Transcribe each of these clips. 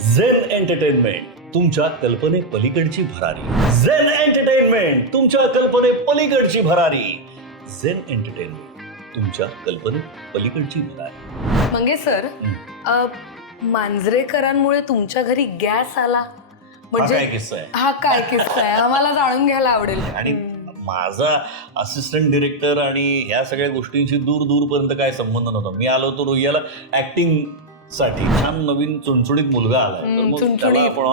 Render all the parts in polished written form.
Zen entertainment तुमच्या कल्पने पलीकडची भरारी. झेन एंटरटेनमेंट तुमच्या कल्पने पलीकडची भरारी. झेन एंटरटेनमेंट तुमच्या कल्पने पलीकडची भरारी. मंगेश सर, मांजरेकरांमुळे तुमच्या घरी गॅस आला म्हणजे काय किस्सा आहे? हा काय किस्सा आहे आम्हाला जाणून घ्यायला आवडेल. आणि माझा असिस्टंट डिरेक्टर आणि ह्या सगळ्या गोष्टींशी दूर दूरपर्यंत काय संबंध नव्हता. मी आलो होतो रोहियाला ऍक्टिंग साठी. छान नवीन चुणचुणीत मुलगा आलाय तर मग त्याला आपण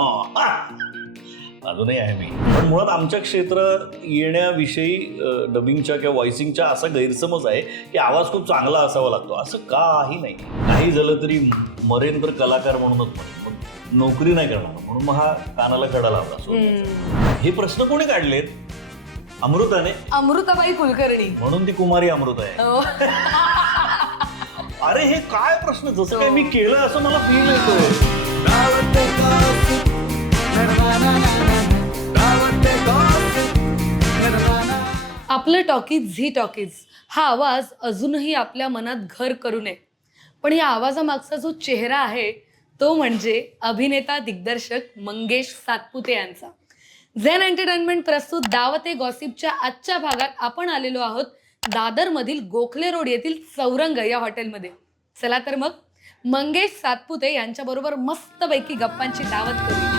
अजूनही आहे मी. पण मुळात आमच्या क्षेत्रात येण्याविषयी डबिंगच्या किंवा व्हॉइसिंगच्या असा गैरसमज आहे की आवाज खूप चांगला असावा लागतो. असं काही नाही. काही झालं तरी मरेन तर कलाकार म्हणूनच म्हणून मग नोकरी नाही करणार म्हणून मग हा कानाला कडा लावला. हे प्रश्न कोणी काढलेत? अमृताने. अमृताबाई कुलकर्णी म्हणून ती कुमारी अमृता आहे. अरे हे काय प्रश्न, जसं काय मी केलं असं मला फील येतोय. आपलं टॉकीज झी टॉकीज हा आवाज अजूनही आपल्या मनात घर करू नये. पण या आवाजामागचा जो चेहरा आहे तो म्हणजे अभिनेता दिग्दर्शक मंगेश सातपुते यांचा. झेन एंटरटेनमेंट प्रस्तुत दावते गॉसिपच्या आजच्या भागात आपण आलेलो आहोत दादरमधील गोखले रोड येथील चौरंग या हॉटेलमध्ये. चला तर मग मंगेश सातपुते यांच्याबरोबर मस्तपैकी गप्पांची दावत करूया.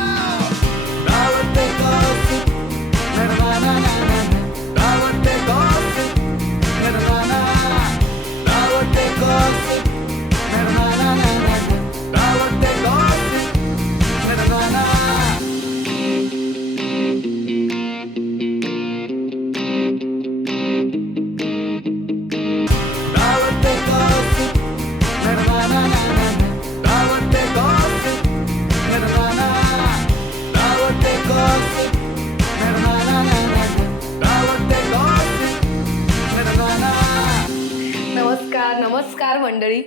नमस्कार मंडळी.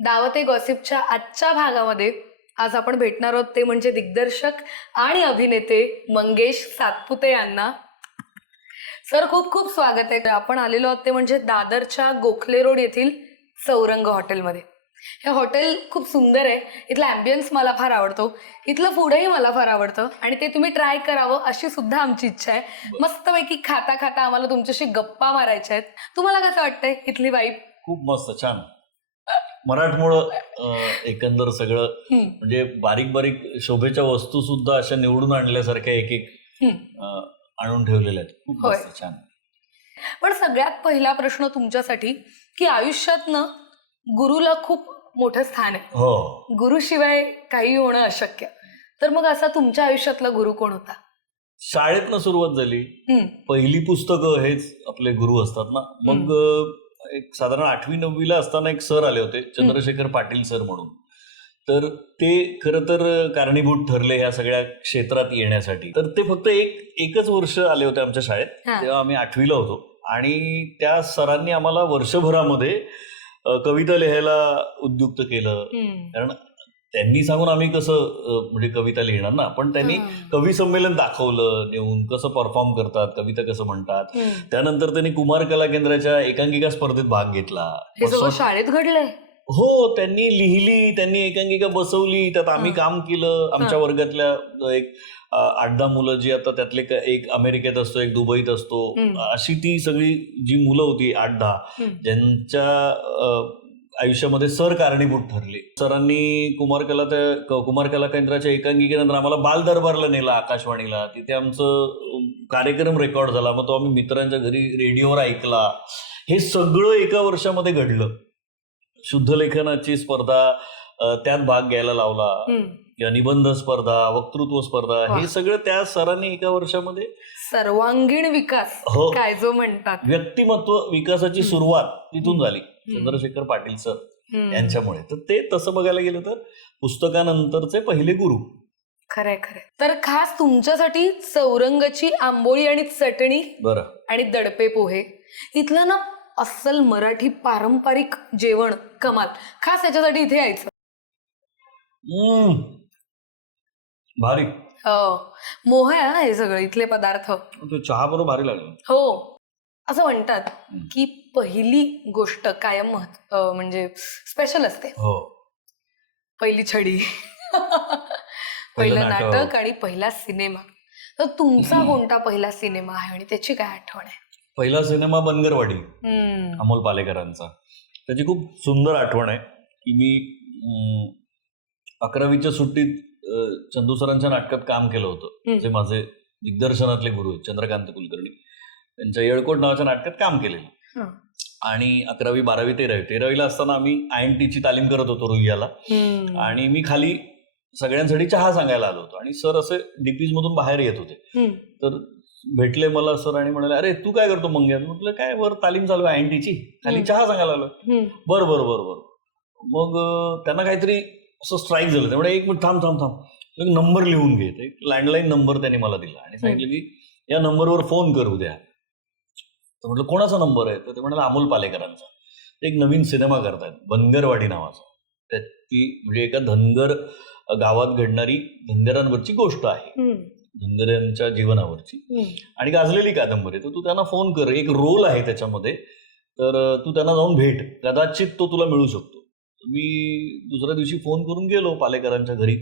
दावते गॉसिपच्या आजच्या भागामध्ये आज आपण भेटणार आहोत ते म्हणजे दिग्दर्शक आणि अभिनेते मंगेश सातपुते यांना. सर खूप खूप स्वागत आहे. आपण आलेलो आहोत ते म्हणजे दादरच्या गोखले रोड येथील चौरंग हॉटेलमध्ये. हे हॉटेल खूप सुंदर आहे. इथला ॲम्बियन्स मला फार आवडतो. इथलं फूडही मला फार आवडतं आणि ते तुम्ही ट्राय करावं अशी सुद्धा आमची इच्छा आहे. मस्तपैकी खाता खाता आम्हाला तुमच्याशी गप्पा मारायच्या आहेत. तुम्हाला कसं वाटतंय इथली वाईब? खूप मस्त, छान. मराठमोळं एकंदर सगळं. म्हणजे बारीक बारीक शोभेच्या वस्तू सुद्धा अशा निवडून आणल्यासारख्या एक एक आणून ठेवलेल्या आहेत. खूप मस्त, छान. पण सगळ्यात पहिला प्रश्न तुमच्यासाठी की आयुष्यात ना गुरुला खूप मोठं स्थान आहे. हो. गुरुशिवाय काही होणं अशक्य. तर मग असा तुमच्या आयुष्यातला गुरु कोण होता? शाळेतनं सुरुवात झाली. पहिली पुस्तकं हेच आपले गुरु असतात ना. मग एक साधारण 8वी-9वीला असताना एक सर आले होते, चंद्रशेखर पाटील सर म्हणून. तर ते खरं तर कारणीभूत ठरले ह्या सगळ्या क्षेत्रात येण्यासाठी. तर ते फक्त एकच वर्ष आले होते आमच्या शाळेत. तेव्हा आम्ही 8वीला होतो आणि त्या सरांनी आम्हाला वर्षभरामध्ये कविता लिहायला उद्युक्त केलं. कारण त्यांनी सांगून आम्ही कसं म्हणजे कविता लिहिणार ना. पण त्यांनी कवी संमेलन दाखवलं नेऊन, कसं परफॉर्म करतात, कविता कसं म्हणतात. त्यानंतर त्यांनी कुमार कला केंद्राच्या एकांकिका स्पर्धेत भाग घेतला. हे सगळं शाळेत घडलंय? हो, त्यांनी लिहिली, त्यांनी एकांकिका बसवली, त्यात आम्ही काम केलं. आमच्या वर्गातल्या एक 8-10 मुलं जी आता त्यातले एक अमेरिकेत असतो, एक दुबईत असतो, अशी ती सगळी जी मुलं होती 8-10 ज्यांच्या आयुष्यामध्ये सर कारणीभूत ठरले. सरांनी कुमार कला केंद्राच्या एकांकिकेनंतर आम्हाला बाल दरबारला नेला, आकाशवाणीला. तिथे आमचं कार्यक्रम रेकॉर्ड झाला. मग तो आम्ही मित्रांच्या घरी रेडिओवर ऐकला. हे सगळं एका वर्षामध्ये घडलं. शुद्ध लेखनाची स्पर्धा, त्यात भाग घ्यायला लावला. निबंध स्पर्धा, वक्तृत्व स्पर्धा, हे सगळं त्या सरांनी एका वर्षामध्ये. सर्वांगीण विकास काय जो म्हणतात, व्यक्तिमत्व विकासाची सुरुवात तिथून झाली चंद्रशेखर पाटील सर यांच्यामुळे. तर ते तसं बघायला गेलं तर पुस्तकानंतरचे पहिले गुरु. खरंय खरंय. तर खास तुमच्यासाठी चौरंगची आंबोळी आणि चटणी बरं आणि दडपे पोहे, इथलं ना अस्सल मराठी पारंपरिक जेवण कमाल. खास याच्यासाठी इथे यायचं. भारी. मोह आहे हे सगळं इथले पदार्थ. चहा बरोबर भारी लागलं. हो. असं म्हणतात की पहिली गोष्ट कायम म्हणजे स्पेशल असते. हो. पहिली छडी. पहिलं नाटक आणि पहिला सिनेमा. तर तुमचा कोणता पहिला सिनेमा आहे आणि त्याची काय आठवण आहे? पहिला सिनेमा बनगरवाडी, अमोल पालेकरांचा. त्याची खूप सुंदर आठवण आहे की मी 11वीच्या सुट्टीत चंदू सरांच्या नाटकात काम केलं होतं. जे माझे दिग्दर्शनातले गुरु आहेत चंद्रकांत कुलकर्णी, त्यांच्या येळकोट नावाच्या नाटकात काम केलेलं. आणि 11वी 12वी 13वीला असताना आम्ही INT ची तालीम करत होतो रुईयाला. आणि मी खाली सगळ्यांसाठी चहा सांगायला आलो होतो आणि सर असे डीपीज मधून बाहेर येत होते. तर भेटले मला सर आणि म्हणाले, अरे तू काय करतो मंग्या? म्हटलं काय, वर तालीम चालू आहे INT ची, खाली चहा सांगायला आलो. बरं बरं बरं बरं. मग त्यांना काहीतरी असं स्ट्राईक झालं. त्यामुळे एक मिनिट थांब थांब थांब, एक नंबर लिहून घे. एक लँडलाईन नंबर त्यांनी मला दिला आणि सांगितलं की या नंबरवर फोन करू द्या. तर म्हटलं कोणाचा नंबर आहे? तर ते म्हणाले अमोल पालेकरांचा. एक नवीन सिनेमा करतायत बनगरवाडी नावाचा. ती म्हणजे एका धनगर गावात घडणारी धनगरांवरची गोष्ट आहे, धनगरांच्या जीवनावरची आणि गाजलेली कादंबरी. तर तू त्यांना फोन कर, एक रोल आहे त्याच्यामध्ये, तर तू त्यांना जाऊन भेट, कदाचित तो तुला मिळू शकतो. मी दुसऱ्या दिवशी फोन करून गेलो पालेकरांच्या घरी.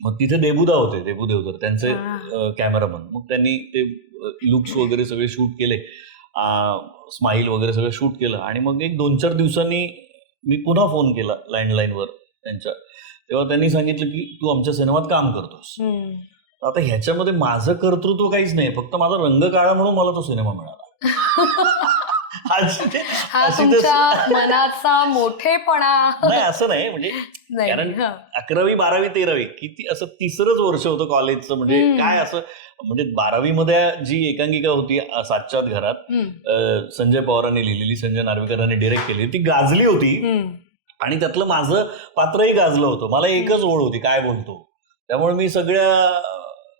मग तिथे देबुदा होते, देबू देवधर, त्यांचे कॅमेरामन. मग त्यांनी ते लुक्स वगैरे सगळे शूट केले, स्माईल वगैरे सगळं शूट केलं. आणि मग एक 2-4 दिवसांनी मी पुन्हा फोन केला लँडलाईनवर त्यांच्या. तेव्हा त्यांनी सांगितलं की तू आमच्या सिनेमात काम करतोस. आता ह्याच्यामध्ये माझं कर्तृत्व काहीच नाही, फक्त माझा रंग काळा म्हणून मला तो सिनेमा मिळाला. हा तुमच्या मनाचा मोठेपणा. नाही असं नाही, म्हणजे कारण 11वी 12वी 13वी किती असं तिसरंच वर्ष होतं कॉलेजचं. म्हणजे काय असं, म्हणजे 12वी मध्ये जी एकांकिका होती सातच्यात घरात, संजय पवारांनी लिहिलेली, संजय नार्वेकरांनी डिरेक्ट केली, ती गाजली होती. आणि त्यातलं माझं पात्रही गाजलं होतं. मला एकच ओळ होती, काय बोलतो. त्यामुळे मी सगळ्या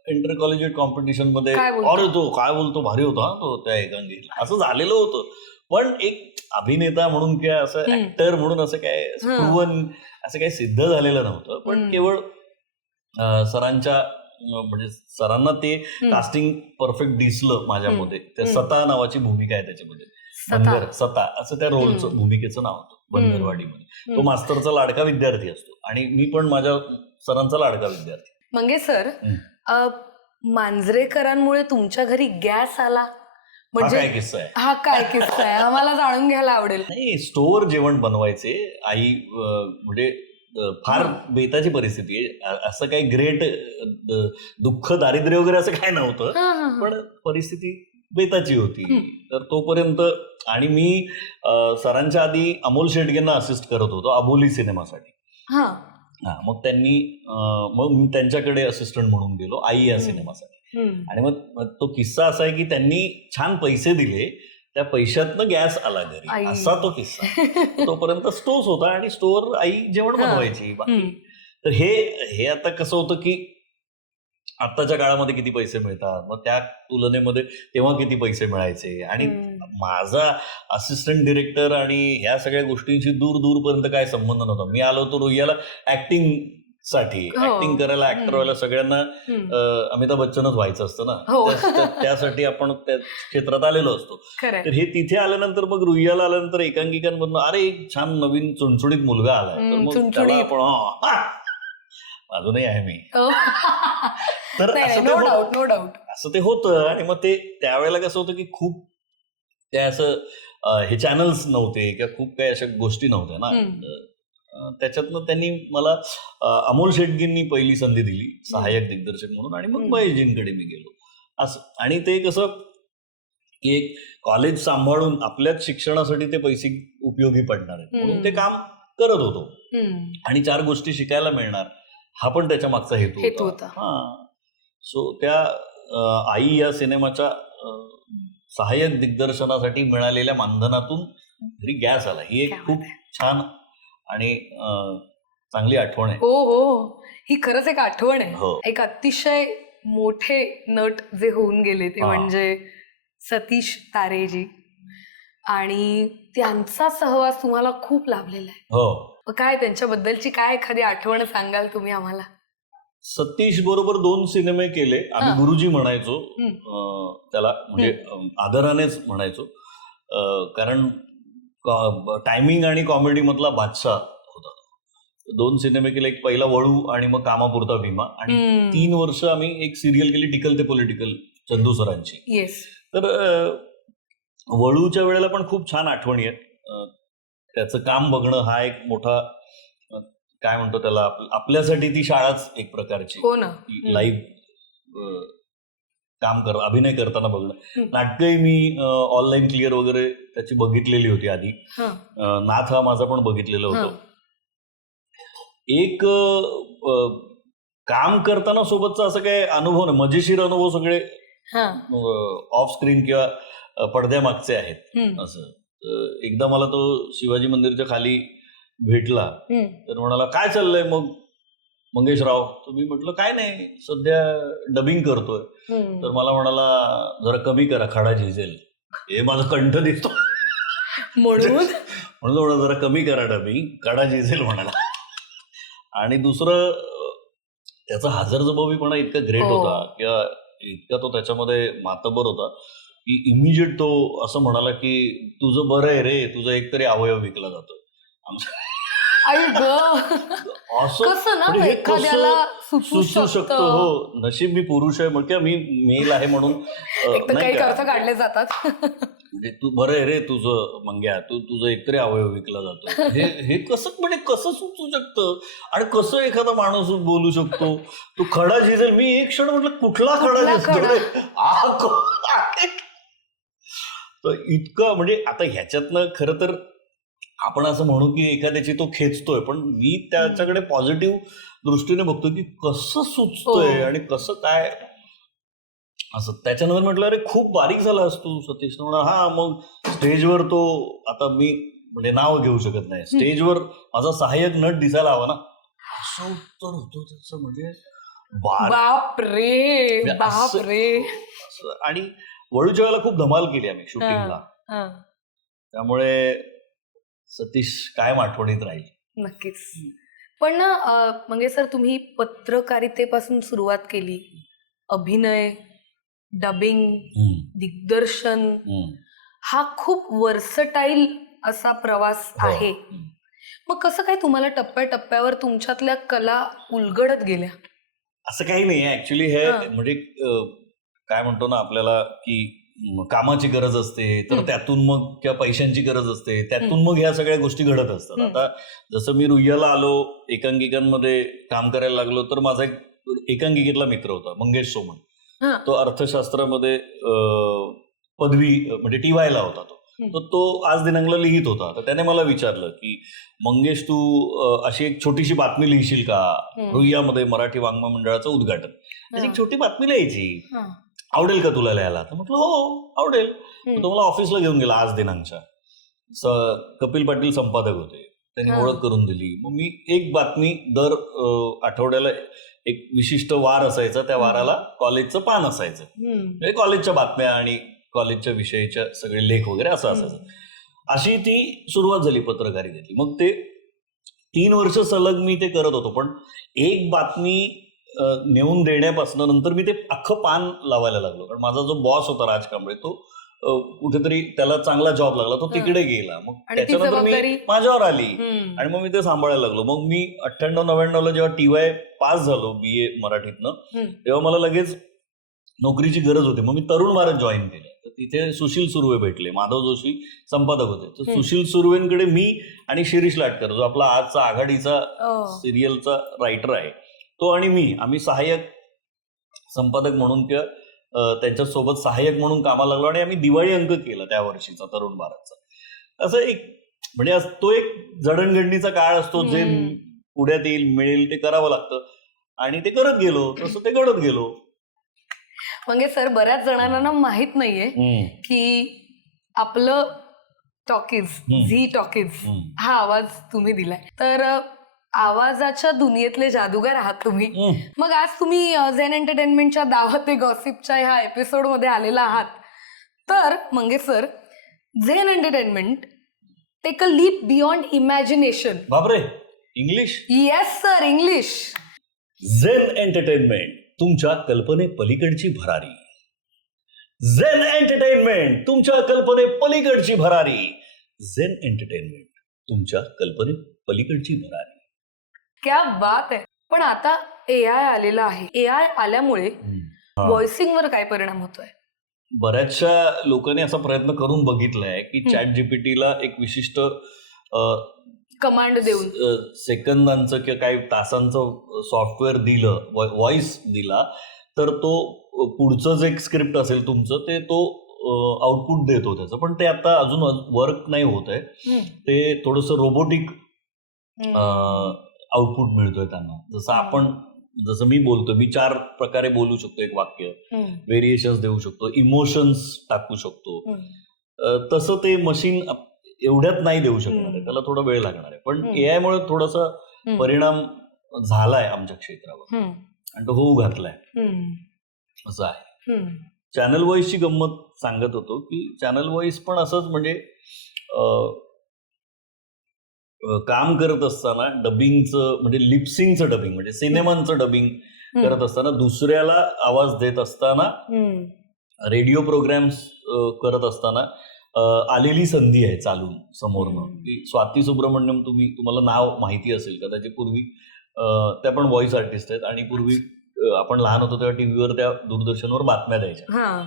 इंटर कॉलेजिएट कॉम्पिटिशन मध्ये अरे तो काय बोलतो भारी होता तो त्या एकांकिकेला, असं झालेलं होतं. पण एक अभिनेता म्हणून किंवा असं ऍक्टर म्हणून असं काय प्रूव्हन असं काही सिद्ध झालेलं नव्हतं. पण केवळ सरांच्या, म्हणजे सरांना ते कास्टिंग परफेक्ट दिसलं माझ्यामध्ये. त्या सता नावाची भूमिका आहे त्याच्यामध्ये, बनगर सता असं त्या रोलचं भूमिकेचं नाव होतं बनगरवाडीमध्ये. तो मास्तरचा लाडका विद्यार्थी असतो आणि मी पण माझ्या सरांचा लाडका विद्यार्थी. मंगेश सर, मांजरेकरांमुळे तुमच्या घरी गॅस आला म्हणजे काय किस्सा आहे? हा काय किस्सा आहे, आम्हाला जाणून घ्यायला आवडेल. नाही, स्टोअर जेवण बनवायचे आई, म्हणजे फार बेताची परिस्थिती आहे. असं काही ग्रेट दुःख दारिद्र्य वगैरे असं काय नव्हतं, पण परिस्थिती बेताची होती. तर तोपर्यंत, आणि मी सरांच्या आधी अमोल शेटगेंना असिस्ट करत होतो अबोली सिनेमासाठी. मग त्यांनी, मग मी त्यांच्याकडे असिस्टंट म्हणून गेलो आई या सिनेमासाठी. आणि मग तो किस्सा असा आहे की त्यांनी छान पैसे दिले, त्या पैशातनं गॅस आला घरी, असा तो किस्सा. तोपर्यंत स्टोव्ह होता आणि स्टोअर आई जेवण बनवायची. बाकी तर हे आता कसं होतं की आत्ताच्या काळामध्ये किती पैसे मिळतात, मग त्या तुलनेमध्ये तेव्हा किती पैसे मिळायचे. आणि माझा असिस्टंट डिरेक्टर आणि ह्या सगळ्या गोष्टींशी दूरपर्यंत काय संबंध नव्हता. मी आलो होतो रुईयाला ऍक्टिंग साठी, ऍक्टिंग करायला, ऍक्टर व्हायला. सगळ्यांना अमिताभ बच्चनच व्हायचं असतं ना, त्यासाठी आपण त्या क्षेत्रात आलेलो असतो. तर हे तिथे आल्यानंतर, मग रुईयाला आल्यानंतर एकांकिकांमधून अरे एक छान नवीन चुणचुणीत मुलगा आलाय, तर मग त्याला आपण अजूनही आहे मी. तर असं ते होतं. आणि मग ते त्यावेळेला कसं होतं की खूप त्या असं हे चॅनल्स नव्हते किंवा खूप काही अशा गोष्टी नव्हत्या ना. त्याच्यातनं त्यांनी मला अमोल शेटगेंनी पहिली संधी दिली सहाय्यक दिग्दर्शक म्हणून, आणि मग महेशजींकडे मी गेलो असं. आणि ते कसं की एक कॉलेज सांभाळून आपल्याच शिक्षणासाठी ते पैसे उपयोगी पडणार आहेत म्हणून ते काम करत होतो. आणि 4 गोष्टी शिकायला मिळणार, हा पण त्याच्या मागचा हेतू होता. सो त्या आई या सिनेमाच्या सहाय्यक दिग्दर्शनासाठी मिळालेल्या मानधनातून घरी गॅस आला. ही एक खूप छान आणि चांगली आठवण आहे. हो, ही खरंच एक आठवण आहे. एक अतिशय मोठे नट जे होऊन गेले ते म्हणजे सतीश तारेजी, आणि त्यांचा सहवास तुम्हाला खूप लाभलेला आहे. काय त्यांच्याबद्दलची काय एखादी आठवण सांगाल तुम्ही आम्हाला? सतीश बरोबर 2 सिनेमे केले आम्ही. गुरुजी म्हणायचो त्याला, म्हणजे आदरानेच म्हणायचो, कारण टायमिंग आणि कॉमेडी मधला बादशाह होता. 2 सिनेमे केले, एक पहिला वळू आणि मग कामापुरता भीमा, आणि 3 वर्ष आम्ही एक सिरियल केली टिकल ते पॉलिटिकल चंदू सरांची. येस. तर वळूच्या वेळेला पण खूप छान आठवणी आहेत. त्याचं काम बघणं हा एक मोठा काय म्हणतो त्याला, आपल्यासाठी ती शाळाच एक प्रकारची. हो ना. लाईव्ह काम अभिनय करताना बघणं. नाटकही मी ऑनलाईन क्लिअर वगैरे त्याची बघितलेली होती आधी. नाथ हा माझा पण बघितलेलं होतं. एक काम करताना सोबतचा असं काय अनुभव नाही, मजेशीर अनुभव सगळे ऑफ स्क्रीन किंवा पडद्यामागचे आहेत. असं एकदा मला तो शिवाजी मंदिरच्या खाली भेटला, तर म्हणाला काय चाललंय मग मंगेशराव. तर मी म्हटलं काय नाही, सध्या डबिंग करतोय. तर मला म्हणाला जरा कमी करा, खडा झिजेल. हे माझा कंठ दिसतो म्हणून जरा कमी करा डबिंग, खडा झिजेल म्हणाला. आणि दुसरं त्याचा हजरजबाबीपणा इतका ग्रेट होता किंवा इतका तो त्याच्यामध्ये मातबर होता की इमिजिएट तो असं म्हणाला की तुझं बरं आहे रे, तुझा एकतरी अवयव विकला जातो. सुचू शकतो. हो, नशीब मी पुरुष आहे किंवा मी मेल आहे म्हणून काढले जातात. म्हणजे तू बरं आहे रे तुझं मंग्या, तुझं एकतरी अवयव विकला जातो. हे कसं सुचू शकतं आणि कसं एखादा माणूस बोलू शकतो तू खडा झिजेल. मी एक क्षण म्हटलं कुठला खडा झिजतो. तर इतकं म्हणजे आता ह्याच्यातनं खरं तर आपण असं म्हणू की एखाद्याची तो खेचतोय, पण मी त्याच्याकडे पॉझिटिव्ह दृष्टीने बघतोय की कसं सुचतोय आणि कसं काय असं. त्याच्यानंतर म्हटलं अरे खूप बारीक झालास तू सतीश. म्हणा हा, मग स्टेजवर तो आता मी म्हणजे नाव घेऊ शकत नाही, स्टेजवर माझा सहाय्यक नट दिसायला हवा ना, असं उत्तर होतं त्याचं. म्हणजे बापरे. आणि वळूच्या वेळेला खूप धमाल केली आम्ही शूटिंगला, त्यामुळे सतीश कायम आठवणीत राहील. नक्कीच. पण ना म्हणजे सर तुम्ही पत्रकारितेपासून सुरुवात केली, अभिनय, डबिंग, दिग्दर्शन, हा खूप वर्सटाईल असा प्रवास आहे. मग कसं काय तुम्हाला टप्प्याटप्प्यावर तुमच्यातल्या कला उलगडत गेल्या? असं काही नाही ऍक्च्युली. हे म्हणजे काय म्हणतो ना आपल्याला की कामाची गरज असते, तर त्यातून मग किंवा पैशांची गरज असते, त्यातून मग ह्या सगळ्या गोष्टी घडत असतात. आता जसं मी रुईयाला आलो, एकांकिकांमध्ये काम करायला लागलो, तर माझा एक एकांकिकेतला मित्र होता मंगेश सोमण. तो अर्थशास्त्रामध्ये पदवी म्हणजे टीवायला होता. तो आज दिनांकला लिहित होता. तर त्याने मला विचारलं की मंगेश तू अशी एक छोटीशी बातमी लिहिशील का, रुईयामध्ये मराठी वाङ्मय मंडळाचं उद्घाटन, अशी छोटी बातमी लिहायची, आवडेल का तुला लिहायला? तर म्हटलं हो आवडेल. तो मला ऑफिसला घेऊन गेला आज दिनांकच्या. कपिल पाटील संपादक होते, त्यांनी ओळख करून दिली. मग मी एक बातमी दर आठवड्याला एक विशिष्ट वार असायचा, त्या वाराला कॉलेजचं पान असायचं, म्हणजे कॉलेजच्या बातम्या आणि कॉलेजच्या विषयीच्या सगळे लेख वगैरे असं असायचं. अशी ती सुरुवात झाली पत्रकारितेची. मग ते 3 वर्ष सलग मी ते करत होतो. पण एक बातमी नेऊन देण्यापासून नंतर मी ते अख्खं पान लावायला लागलो. कारण माझा जो बॉस होता राज कांबळे, तो कुठेतरी त्याला चांगला जॉब लागला, तो तिकडे गेला. मग त्याच्यानंतर मी माझ्यावर आली आणि मग मी ते सांभाळायला लागलो. मग मी 98-99ला जेव्हा टीवाय पास झालो BA मराठीतनं, तेव्हा मला लगेच नोकरीची गरज होती. मग मी तरुण भारत जॉईन केलं. तर तिथे सुशील सुर्वे भेटले, माधव जोशी संपादक होते. तर सुशील सुर्वेंकडे मी आणि शिरीष लाटकर, जो आपला आजचा आघाडीचा सिरियलचा रायटर आहे, तो आणि मी, आम्ही सहाय्यक संपादक म्हणून किंवा त्यांच्यासोबत सहाय्यक म्हणून कामाला लागलो. आणि आम्ही दिवाळी अंक केला त्या वर्षीचा तरुण भारतचा. असं एक म्हणजे तो एक जडणघडणीचा काळ असतो, जे पुढ्यात येईल मिळेल ते करावं लागतं, आणि ते करत गेलो, तसं ते घडत गेलो. म्हणजे सर बऱ्याच जणांना माहित नाहीये की आपलं टॉकीज, झी टॉकीज हा आवाज तुम्ही दिलाय. तर आवाजाच्या दुनियेतले जादूगार आहात तुम्ही. मग आज तुम्ही झेन एंटरटेनमेंटच्या दावते गॉसिपच्या ह्या एपिसोड मध्ये आलेला आहात. तर Mangesh sir, Zen entertainment take a leap beyond imagination. बापरे, English? Yes sir, English. Zen entertainment, तुमच्या कल्पने पलीकडची भरारी. झेन एंटरटेनमेंट, तुमच्या कल्पने पलीकडची भरारी. झेन एंटरटेनमेंट, तुमच्या कल्पने पलीकडची भरारी. क्या बात आहे. पण आता AI आलेला आहे. AI आल्यामुळे व्हॉइसिंग वर काय परिणाम होतोय? बऱ्याचशा लोकांनी असा प्रयत्न करून बघितलाय की हम्म. चॅट जीपीटीला एक विशिष्ट कमांड देऊन सेकंदांचं किंवा काही तासांचं सॉफ्टवेअर दिलं, व्हॉइस दिला, तर तो पुढचं जे स्क्रिप्ट असेल तुमचं ते तो आउटपुट देतो त्याचं. पण ते आता अजून वर्क नाही होत आहे. हम्म. ते थोडंसं रोबोटिक हम्म. आउटपुट मिळतोय त्यांना. जसं मी बोलतो, मी 4 प्रकारे बोलू शकतो एक वाक्य, हम्म. व्हेरिएशन्स देऊ शकतो, इमोशन्स टाकू शकतो. हम्म. तसं ते मशीन एवढ्यात नाही देऊ शकणार आहे, हम्म. त्याला थोडा वेळ लागणार आहे. पण हम्म. AI मुळे थोडासा हम्म. परिणाम झालाय आमच्या क्षेत्रावर हम्म. आणि तो होऊ घातलाय, हम्म. असं आहे. हम्म. चॅनल व्हॉइसची गंमत सांगत होतो की चॅनल व्हॉइस पण असंच, म्हणजे काम करत असताना डबिंगचं, म्हणजे लिपसिंगचं डबिंग, म्हणजे सिनेमांचं डबिंग करत असताना, दुसऱ्याला आवाज देत असताना, हम्म. रेडिओ प्रोग्राम्स करत असताना आलेली संधी आहे चालून समोरनं. की स्वाती सुब्रमण्यम, तुम्हाला नाव माहिती असेल कदाचित. पूर्वी त्या पण व्हॉइस आर्टिस्ट आहेत आणि पूर्वी आपण लहान होतो तेव्हा टीव्हीवर त्या दूरदर्शनवर बातम्या द्यायच्या.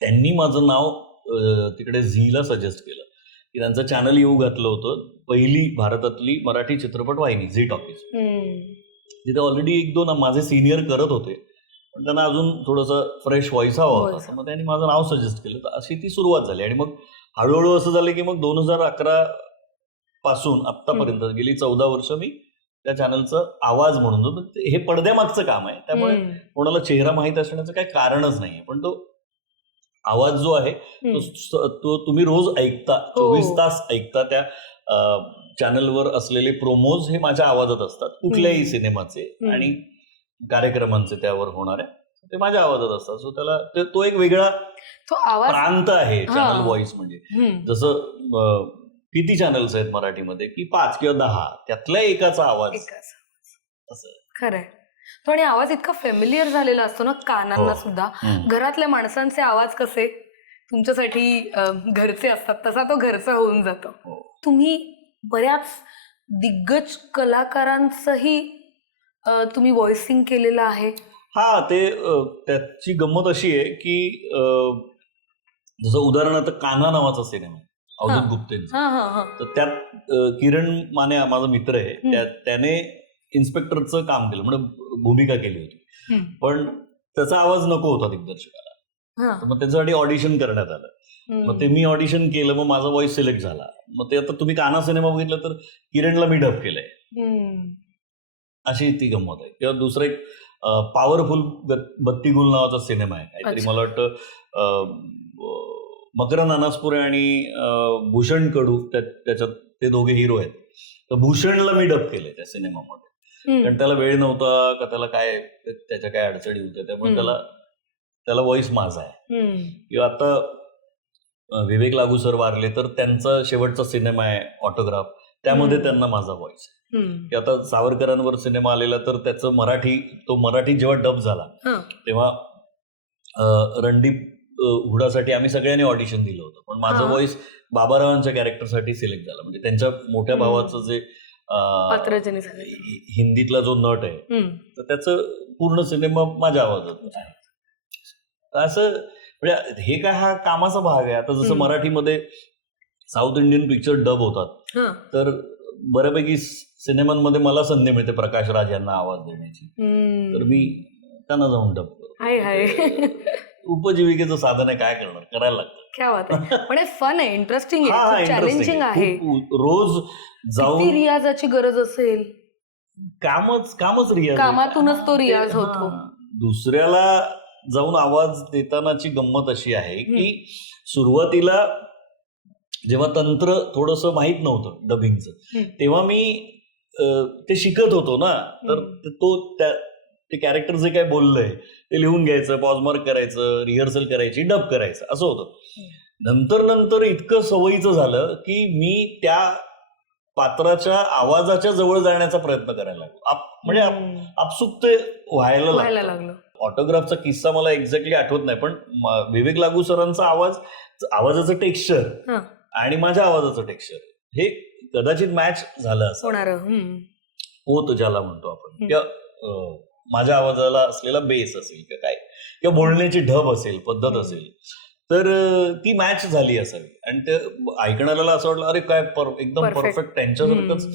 त्यांनी माझं नाव तिकडे झीला सजेस्ट केलं की त्यांचं चॅनल येऊ घातलं होतं, पहिली भारतातली मराठी चित्रपट वाहिनी झी टॉकीज. तिथे ऑलरेडी 1-2 माझे सिनियर करत होते, पण त्यांना अजून थोडंसं फ्रेश व्हॉइस हवा होता. मग त्यांनी माझं नाव सजेस्ट केलं. तर अशी ती सुरुवात झाली आणि मग हळूहळू असं झालं की मग 2011 पासून आत्तापर्यंत गेली 14 वर्ष मी त्या चॅनलचा आवाज म्हणून. हे पडद्यामागचं काम आहे, त्यामुळे कोणाला चेहरा माहीत असण्याचं काही कारणच नाही. पण तो आवाज जो आहे तो तुम्ही रोज ऐकता, 24 तास ऐकता. त्या चॅनलवर असलेले प्रोमोज हे माझ्या आवाजात असतात, कुठल्याही सिनेमाचे आणि कार्यक्रमांचे त्यावर होणारे ते माझ्या आवाजात असतात. सो त्याला तो एक वेगळा प्रांत आहे चॅनल व्हॉइस. म्हणजे जसं किती चॅनल्स आहेत मराठीमध्ये की 5 किंवा 10, त्यातल्या एकाचा आवाज असं. खरंय. तो आणि आवाज इतका फेमिलियर झालेला असतो ना कानांना सुद्धा. घरातल्या माणसांचे आवाज कसे तुमच्यासाठी घरचे असतात, तसा तो घरचा होऊन जातो. तुम्ही बऱ्याच दिग्गज कलाकारांचंही तुम्ही व्हॉइसिंग केलेलं आहे. हा, त्याची गंमत अशी आहे की जसं उदाहरणार्थ कान्हा नावाचा सिनेमा अवधूत गुप्तेंचा, तर त्यात किरण माने माझा मित्र आहे, त्याने इन्स्पेक्टरचं काम केलं, म्हणजे भूमिका केली होती. पण त्याचा आवाज नको होता दिग्दर्शकाला, तर मग त्याच्यासाठी ऑडिशन करण्यात आलं. मग ते मी ऑडिशन केलं, मग माझा व्हॉइस सिलेक्ट झाला. मग ते आता तुम्ही कान्हा सिनेमा बघितलं तर किरणला मी डब केलंय. अशी ती गंमत आहे. किंवा दुसरं एक पॉवरफुल बत्तीगुल नावाचा सिनेमा आहे काहीतरी, मला वाटतं मकरंद अनासपुरे आणि भूषण कडू त्याच्यात ते दोघे हिरो आहेत. तर भूषणला मी डब केलंय त्या सिनेमामध्ये, कारण त्याला वेळ नव्हता का, त्याला त्याच्या काय अडचणी होत्या, त्यामुळे त्याला व्हॉइस माझा आहे. किंवा आता विवेक लागू सर वारले, तर त्यांचा शेवटचा सिनेमा आहे ऑटोग्राफ, त्यामध्ये त्यांना माझा व्हॉइस आहे. आता सावरकरांवर सिनेमा आलेला, तर त्याचं मराठी जेव्हा डब झाला तेव्हा रणदीप हुडासाठी आम्ही सगळ्यांनी ऑडिशन दिलं होतं, पण माझं व्हॉइस बाबारावांच्या कॅरेक्टरसाठी सिलेक्ट झालं. म्हणजे त्यांच्या मोठ्या भावाचं जे हिंदीतला जो नट आहे, तर त्याचं पूर्ण सिनेमा माझ्या आवाजात आहे. असं म्हणजे हे काय, हा कामाचा भाग आहे. आता जसं मराठीमध्ये साऊथ इंडियन पिक्चर डब होतात, तर बऱ्यापैकी सिनेमांमध्ये मला संधी मिळते प्रकाश राज यांना आवाज देण्याची, तर मी त्यांना जाऊन डब करतो. उपजीविकेचं साधन आहे, काय करणार, करायला लागतं. क्या बात आहे. पण फन आहे, इंटरेस्टिंग आहे, चॅलेंजिंग आहे. रोज जाऊन रियाजाची गरज असेल, कामच रियाज, कामातूनच तो रियाज होतो. दुसऱ्याला जाऊन आवाज देतानाची गंमत अशी आहे की सुरुवातीला जेव्हा तंत्र थोडंसं माहित नव्हतं डबिंगचं, तेव्हा मी ते शिकत होतो ना, तर ते कॅरेक्टर जे काय बोललंय ते लिहून घ्यायचं, पॉजमार्क करायचं, रिहर्सल करायची, डब करायचं, असं होतं. नंतर इतकं सवयीचं झालं की मी त्या पात्राच्या आवाजाच्या जवळ जाण्याचा प्रयत्न करायला लागलो. म्हणजे आपसुक ते व्हायला लागलं. ऑटोग्राफचा किस्सा मला एक्झॅक्टली आठवत नाही, पण विवेक लागू सरांचा आवाजाचं टेक्स्चर आणि माझ्या आवाजाचं टेक्स्चर हे कदाचित मॅच झालं असं. पोत ज्याला म्हणतो आपण, किंवा माझ्या आवाजाला असलेला बेस असेल किंवा काय, किंवा बोलण्याची ढब असेल, पद्धत असेल, तर ती मॅच झाली असावी. आणि ते ऐकणाऱ्याला असं वाटलं अरे काय एकदम परफेक्ट त्यांच्यासारखंच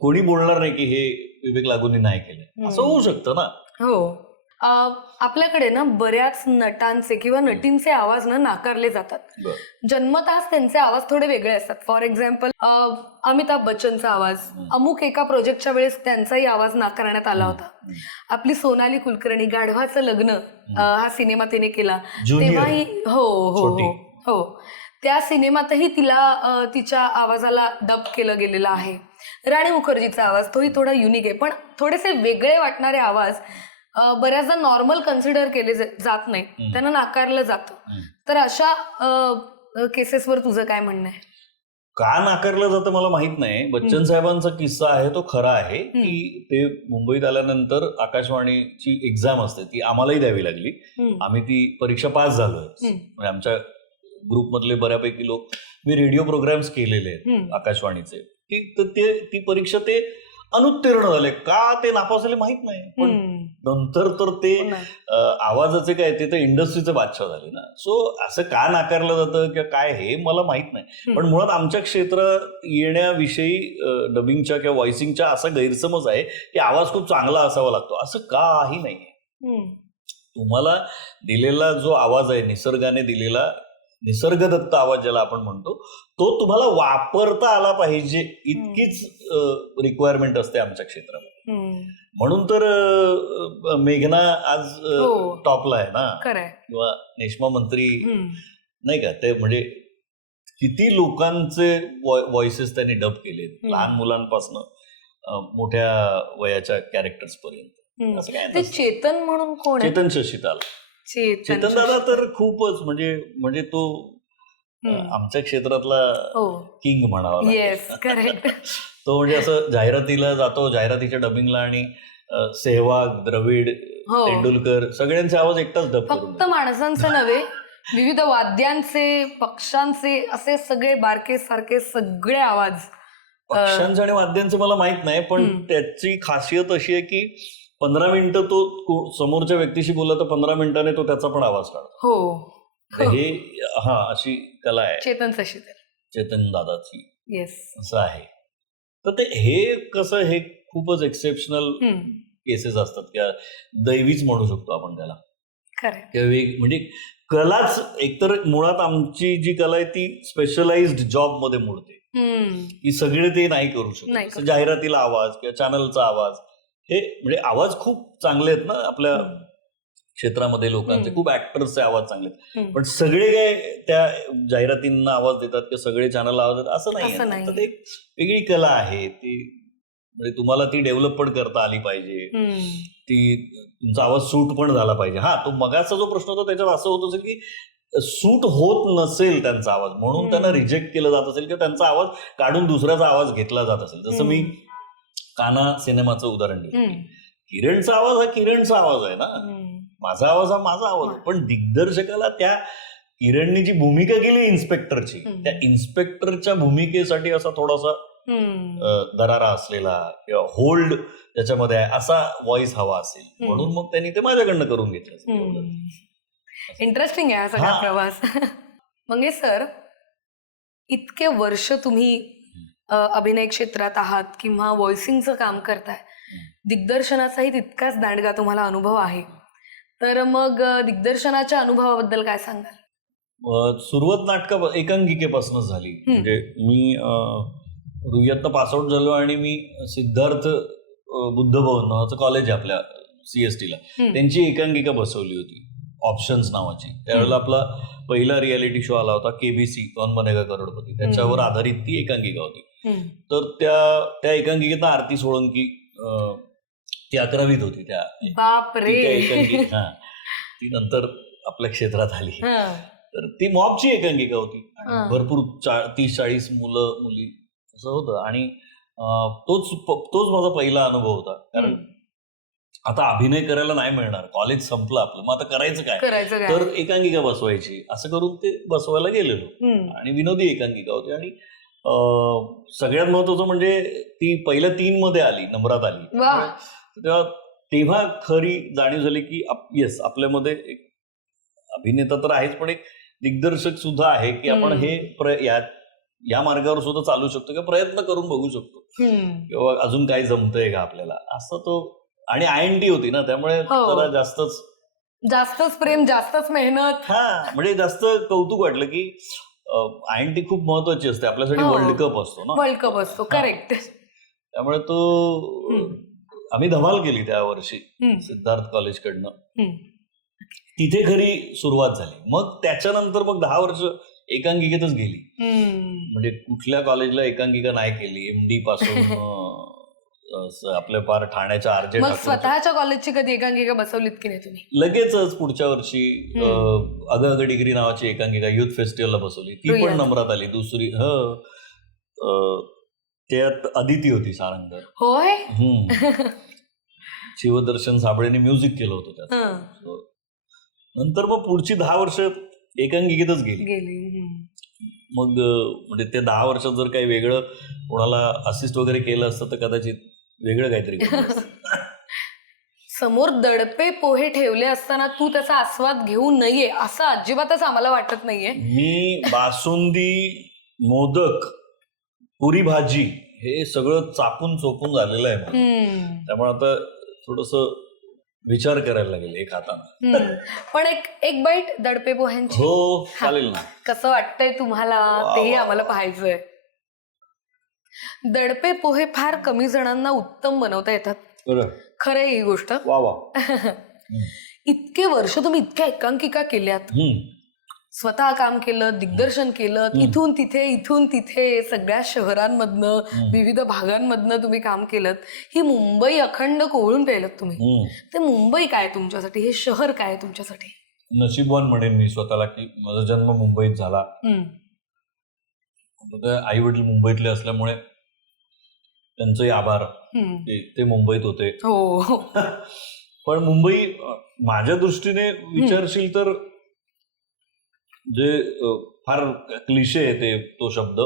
कोणी बोलणार नाही की हे विवेक लागूंनी नाही केलं, असं होऊ शकतं ना. हो. आपल्याकडे ना बऱ्याच नटांचे किंवा नटींचे आवाज ना नाकारले जातात. जन्मताच त्यांचे आवाज थोडे वेगळे असतात. फॉर एक्झाम्पल अमिताभ बच्चनचा आवाज अमुक एका प्रोजेक्टच्या वेळेस त्यांचाही आवाज नाकारण्यात आला होता. आपली सोनाली कुलकर्णी गाढवाचं लग्न हा सिनेमा तिने केला तेव्हाही हो हो हो हो त्या सिनेमातही तिला तिच्या आवाजाला डब केलं गेलेलं आहे. राणी मुखर्जीचा आवाज तोही थोडा युनिक आहे, पण थोडेसे वेगळे वाटणारे आवाज बऱ्याचदा नॉर्मल कन्सिडर केले जात नाही, त्यांना नाकारलं जातं. तर अशा केसेसवर तुझं काय म्हणणं आहे? का नाकारलं जातं मला माहित नाही. बच्चन साहेबांचा किस्सा आहे तो खरा आहे की ते मुंबईत आल्यानंतर आकाशवाणीची एक्झाम असते ती आम्हालाही द्यावी लागली. आम्ही ती परीक्षा पास झालोय. म्हणजे आमच्या ग्रुपमधले बऱ्यापैकी लोक मी रेडिओ प्रोग्राम्स केलेले आहेत आकाशवाणीचे, ती परीक्षा ते अनुत्तीर्ण झाले. का ते नापास झाले माहित नाही, पण नंतर तर ते आवाजाचे काय ते तर इंडस्ट्रीचे बादशाह झाले ना. सो असं का नाकारलं जातं किंवा काय हे मला माहित नाही. पण मुळात आमच्या क्षेत्रात येण्याविषयी डबिंगच्या किंवा व्हॉइसिंगच्या असा गैरसमज आहे की आवाज खूप चांगला असावा लागतो. असं काही नाही. तुम्हाला दिलेला जो आवाज आहे, निसर्गाने दिलेला निसर्गदत्त आवाज ज्याला आपण म्हणतो, तो तुम्हाला वापरता आला पाहिजे इतकीच रिक्वायरमेंट असते आमच्या क्षेत्रामध्ये. म्हणून तर मेघना आज टॉपला आहे ना, किंवा नेश्मा मंत्री नाही का. ते म्हणजे किती लोकांचे व्हॉइसेस त्यांनी डब केलेत, लहान मुलांपासून मोठ्या वयाच्या कॅरेक्टर्स पर्यंत. असं काय चेतन म्हणून कोण? चेतन शशिताल. चेतन दादा तर खूपच म्हणजे तो आमच्या क्षेत्रातला किंग म्हणावा. तो म्हणजे असं जाहिरातीला जातो, जाहिरातीच्या डबिंगला, आणि सेहवाग, द्रविड, तेंडुलकर सगळ्यांचे आवाज एकटाच डब करतो. फक्त माणसांचे नव्हे, विविध वाद्यांचे, पक्ष्यांचे, असे सगळे बारके सारखे सगळे आवाज. पक्ष्यांचे आणि वाद्यांचे मला माहित नाही, पण त्याची खासियत अशी आहे की 15 मिनिटं तो समोरच्या व्यक्तीशी बोलला तर 15 मिनिटांनी तो त्याचा पण आवाज काढतो. हे अशी कला आहे चेतन दादाची. असं आहे. तर ते हे कसं, हे खूपच एक्सेप्शनल केसेस असतात किंवा दैवीच म्हणू शकतो आपण त्याला. म्हणजे कलाच एकतर मुळात आमची जी कला आहे ती स्पेशलाइज्ड जॉब मध्ये मोडते की सगळे ते नाही करू शकत. जाहिरातीला आवाज किंवा चॅनलचा आवाज, हे म्हणजे आवाज खूप चांगले आहेत ना आपल्या क्षेत्रामध्ये, लोकांचे खूप ऍक्टर्सचे आवाज चांगले आहेत, पण सगळे काय त्या जाहिरातींना आवाज देतात किंवा सगळे चॅनलला आवाज देतात असं नाही. तर ते वेगळी कला आहे ती. म्हणजे तुम्हाला ती डेव्हलप पण करता आली पाहिजे, ती तुमचा आवाज सूट पण झाला पाहिजे. तो मगाचा जो प्रश्न होता त्याच्यात असं होत असेल की सूट होत नसेल त्यांचा आवाज, म्हणून त्यांना रिजेक्ट केलं जात असेल किंवा त्यांचा आवाज काढून दुसऱ्याचा आवाज घेतला जात असेल. जसं मी काना सिनेमाचं उदाहरण दिलं. किरणचा आवाज हा किरणचा आवाज आहे ना, माझा आवाज हा माझा आवाज आहे. पण दिग्दर्शकाला त्या किरणनी जी भूमिका केली इन्स्पेक्टरची, त्या इन्स्पेक्टरच्या भूमिकेसाठी असा थोडासा दरारा असलेला किंवा होल्ड त्याच्यामध्ये आहे असा व्हॉइस हवा असेल, म्हणून मग त्यांनी ते माझ्याकडनं करून घेतलं. इंटरेस्टिंग आहे हा सगळा प्रवास. मंगेश सर, इतके वर्ष तुम्ही अभिनय क्षेत्रात आहात किंवा व्हॉइसिंगचं काम करताय, दिग्दर्शनाचाही तितकाच दांडगा तुम्हाला अनुभव आहे. तर मग दिग्दर्शनाच्या अनुभवाबद्दल काय सांगाल? सुरुवात नाटक एकांकिकेपासूनच झाली. म्हणजे मी रुईयतनं पासआउट झालो आणि मी सिद्धार्थ बुद्ध भवन नावाचं कॉलेज आहे आपल्या CST ला, त्यांची एकांकिका बसवली होती, ऑप्शन्स नावाची. त्यावेळेला आपला पहिला रियालिटी शो आला होता KBC, कौन बनेगा करोडपती, त्याच्यावर आधारित ती एकांकिका होती. तर त्या एकांकिकेत आरती सोळंकी ती 11वीत होती. त्या एकांकिका ती नंतर आपल्या क्षेत्रात आली. तर ती मॉबची एकांकिका होती, भरपूर 30-40 मुलं मुली असं होतं. आणि तोच माझा पहिला अनुभव होता. कारण आता अभिनय करायला नाही मिळणार, कॉलेज संपलं आपलं, मग आता करायचं काय, तर एकांकिका बसवायची. असं करून ते बसवायला गेलेलो आणि विनोदी एकांकिका होती. आणि सगळ्यात महत्वाचं म्हणजे ती पहिल्या 3 मध्ये आली, नंबरात आली. वा. तेव्हा खरी जाणीव झाली की येस, आपल्यामध्ये एक अभिनेता तर आहेच, पण एक दिग्दर्शक सुद्धा आहे की आपण हे या मार्गावर सुद्धा चालू शकतो किंवा प्रयत्न करून बघू शकतो किंवा अजून काही जमतंय का आपल्याला, असं तो. आणि INT होती ना, त्यामुळे जरा जास्तच प्रेम, जास्तच मेहनत. म्हणजे जास्त कौतुक वाटलं की INT खूप महत्वाची असते आपल्यासाठी. वर्ल्ड कप असतो ना, वर्ल्ड कप असतो. करेक्ट. त्यामुळे आम्ही धमाल केली त्या वर्षी सिद्धार्थ कॉलेजकडनं. तिथे खरी सुरुवात झाली. मग त्याच्यानंतर मग 10 वर्ष एकांकिकेतच गेली. म्हणजे कुठल्या कॉलेजला एकांकिका नाही केली. MD पासून आपल्या पार ठाण्याच्या RJ मग स्वतःच्या कॉलेजची कधी एकांकिका बसवलीत की नाही तुम्ही? लगेचच पुढच्या वर्षी अगं अगं डिग्री नावाची एकांकिका युथ फेस्टिवलला बसवली. ती पण नंबरात आली. दुसरी त्यात अदिती होती सारंगकर. होय. शिवदर्शन साबळेने म्युझिक केलं होतं त्यात. नंतर मग पुढची 10 वर्ष एकांकिकेतच गेली. मग म्हणजे ते 10 वर्षात जर काही वेगळं कोणाला असिस्ट वगैरे केलं असतं तर कदाचित वेगळं काहीतरी केलं असतं. समोर दडपे पोहे ठेवले असताना तू त्याचा आस्वाद घेऊ नये असं अजिबातच आम्हाला वाटत नाहीये. मी बासुंदी, मोदक, पुरी भाजी हे सगळं चापून चोपून झालेलं आहे मला. त्यामुळे आता थोडस विचार करायला लागेल एक हाताने. पण एक बाईट दडपे पोह्यांची. हो, चालेल ना. कसं वाटतंय तुम्हाला तेही आम्हाला पाहायचंय. दडपे पोहे फार कमी जणांना उत्तम बनवता येतात. खरं ही गोष्ट. इतके वर्ष तुम्ही इतक्या एकांकिका केल्यात, स्वतः काम केलं, दिग्दर्शन केलं, इथून तिथे सगळ्या शहरांमधनं, विविध भागांमधनं तुम्ही काम केलं. ही मुंबई अखंड कोवळून पेलत तुम्ही. ते मुंबई काय तुमच्यासाठी, हे शहर काय तुमच्यासाठी? नशीबवान म्हणेन मी स्वतःला की माझा जन्म मुंबईत झाला. आई वडील मुंबईतले असल्यामुळे त्यांचेही आभार. ते मुंबईत होते. हो. पण मुंबई माझ्या दृष्टीने विचारशील तर जे फार क्लिशे आहे तो शब्द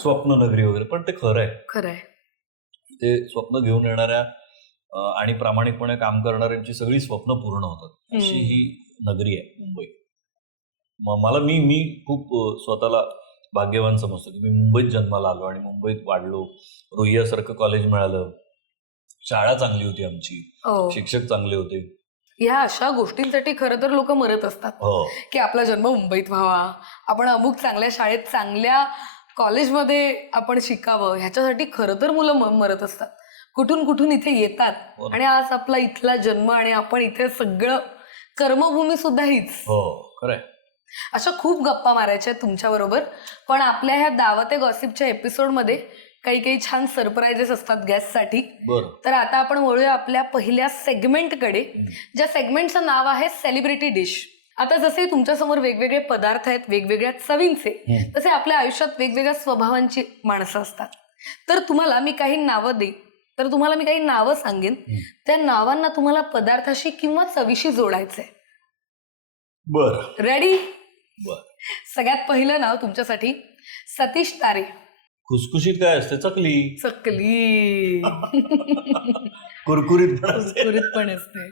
स्वप्न नगरी वगैरे, पण ते खरं आहे. ते स्वप्न घेऊन येणाऱ्या आणि प्रामाणिकपणे काम करणाऱ्यांची सगळी स्वप्न पूर्ण होतात अशी ही नगरी आहे मुंबई. मला मी खूप स्वतःला भाग्यवान समजतो की मी मुंबईत जन्माला आलो आणि मुंबईत वाढलो. रुईयासारखं कॉलेज मिळालं, शाळा चांगली होती आमची, शिक्षक चांगले होते. ह्या अशा गोष्टींसाठी खरं तर लोक मरत असतात की आपला जन्म मुंबईत व्हावा, आपण अमुक चांगल्या शाळेत चांगल्या कॉलेजमध्ये आपण शिकावं, ह्याच्यासाठी खरं तर मुलं मरत असतात. कुठून इथे येतात आणि आज आपला इथला जन्म आणि आपण इथे सगळं कर्मभूमी सुद्धा हीच. खरंय. अशा खूप गप्पा मारायच्या तुमच्या बरोबर, पण आपल्या ह्या दावते गॉसिपच्या एपिसोडमध्ये काही छान सरप्राइजेस असतात गेस्टसाठी. तर आता आपण वळूया आपल्या पहिल्या सेगमेंटकडे, ज्या सेगमेंटचं नाव आहे सेलिब्रिटी डिश. आता जसे तुमच्यासमोर वेगवेगळे पदार्थ आहेत वेगवेगळ्या चवींचे, तसे आपल्या आयुष्यात वेगवेगळ्या स्वभावांची माणसं असतात. तर तुम्हाला मी काही नावं सांगेन, त्या नावांना तुम्हाला पदार्थाशी किंवा चवीशी जोडायचंय. रेडी? सगळ्यात पहिलं नाव तुमच्यासाठी सतीश तारे. खुसखुशीत काय असते? चकली. कुरकुरीत पण असते.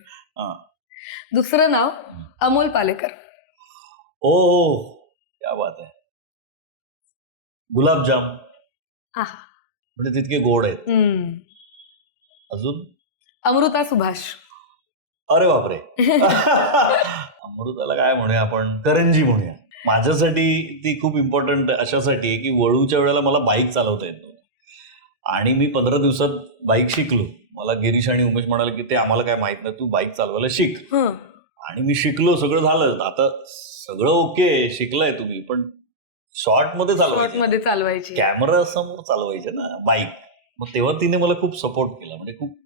दुसरं नाव अमोल पालेकर. क्या बात आहे. गुलाबजाम. म्हणजे तितके गोड आहेत. अजून अमृता सुभाष. अरे बापरे. अमृताला काय म्हणूया आपण? करंजी म्हणूया. माझ्यासाठी ती खूप इम्पॉर्टंट अशासाठी आहे की वळूच्या वेळेला मला बाईक चालवता येत नव्हती आणि मी 15 दिवसात बाईक शिकलो. मला गिरीश आणि उमेश म्हणाले की ते आम्हाला काय माहित नाही, तू बाईक चालवायला शिक. आणि मी शिकलो, सगळं झालं. आता सगळं ओके, शिकलाय तुम्ही, पण शॉर्ट मध्ये चालवायची, कॅमेरा समोर चालवायचे ना बाईक. मग तेव्हा तिने मला खूप सपोर्ट केला. म्हणजे खूप